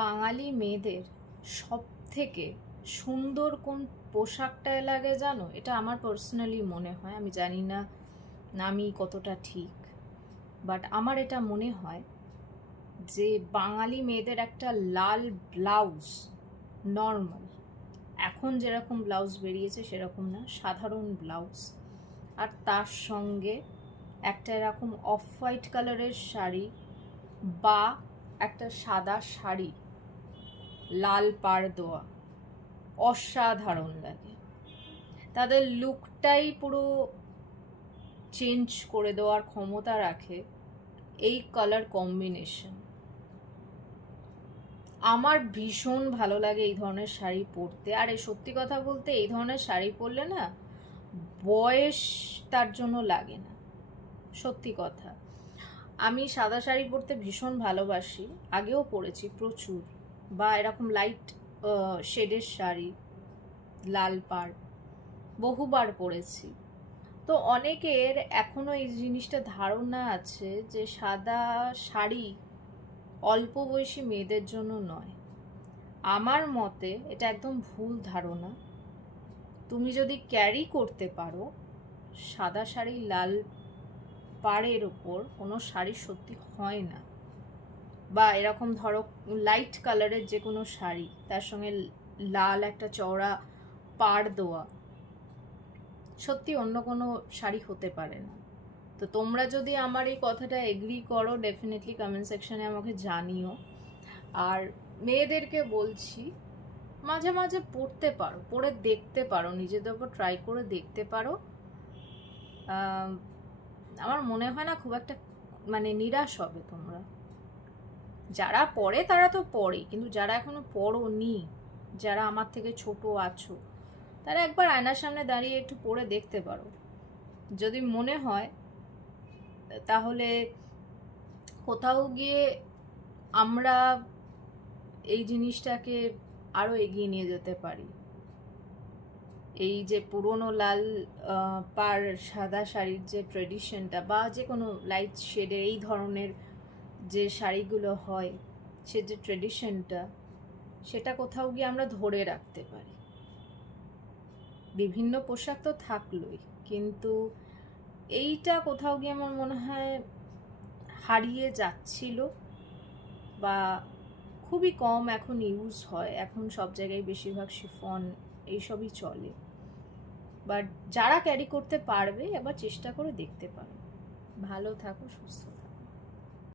বাঙালি মেয়েদের সব থেকে সুন্দর কোন পোশাকটায় লাগে জানো? এটা আমার পার্সোনালি মনে হয়, আমি জানি না আমি কতটা ঠিক, বাট আমার এটা মনে হয় যে বাঙালি মেয়েদের একটা লাল ব্লাউজ, নর্মাল এখন যেরকম ব্লাউজ বেরিয়েছে সেরকম না, সাধারণ ব্লাউজ, আর তার সঙ্গে একটা এরকম অফ হোয়াইট কালারের শাড়ি বা একটা সাদা শাড়ি লাল পাড় দেওয়া, অসাধারণ লাগে। তাদের লুকটাই পুরো চেঞ্জ করে দেওয়ার ক্ষমতা রাখে এই কালার কম্বিনেশন। আমার ভীষণ ভালো লাগে এই ধরনের শাড়ি পরতে। আর এই সত্যি কথা বলতে, এই ধরনের শাড়ি পরলে না বয়স তার জন্য লাগে না, সত্যি কথা। আমি সাদা শাড়ি পরতে ভীষণ ভালোবাসি, আগেও পরেছি প্রচুর, বা এরকম লাইট শেডের শাড়ি লাল পাড় বহুবার পরেছি। তো অনেকের এখনো এই জিনিসটা ধারণা আছে যে সাদা শাড়ি অল্প বয়সী মেয়েদের জন্য নয়। আমার মতে এটা একদম ভুল ধারণা। তুমি যদি ক্যারি করতে পারো সাদা শাড়ি লাল পাড়ের ওপর, কোনো শাড়ি সত্যি হয় না। বা এরকম ধরো লাইট কালারের যে কোনো শাড়ি, তার সঙ্গে লাল একটা চওড়া পাড় দেওয়া, সত্যি অন্য কোনো শাড়ি হতে পারে না। তো তোমরা যদি আমার এই কথাটা এগ্রি করো, ডেফিনেটলি কমেন্ট সেকশনে আমাকে জানিও। আর মেয়েদেরকে বলছি, মাঝে মাঝে পড়তে পারো, পড়ে দেখতে পারো, নিজেদের উপর ট্রাই করে দেখতে পারো। আমার মনে হয় না খুব একটা নিরাশ হবে তোমরা। যারা পড়ে তারা তো পড়ে, কিন্তু যারা এখনো পড়োনি, যারা আমার থেকে ছোট আছো, তারা একবার আয়নার সামনে দাঁড়িয়ে একটু পড়ে দেখতে পারো। যদি মনে হয় তাহলে কোথাও গিয়ে আমরা এই জিনিসটাকে আরো এগিয়ে নিয়ে যেতে পারি। এই যে পুরনো লাল পাড় সাদা শাড়ির যে ট্রেডিশনটা, বা যে কোনো লাইট শেডের এই ধরনের যে শাড়িগুলো হয়, সে যে ট্রেডিশনটা, সেটা কোথাও গিয়ে আমরা ধরে রাখতে পারি। বিভিন্ন পোশাক তো থাকলোই, কিন্তু এইটা কোথাও গিয়ে আমার মনে হয় হারিয়ে যাচ্ছিল, বা খুবই কম এখন ইউজ হয়। এখন সব জায়গায় বেশিরভাগ শিফন এইসবই চলে। বাট যারা ক্যারি করতে পারবে, এবার চেষ্টা করে দেখতে পারো। ভালো থাকো, সুস্থ থাকো।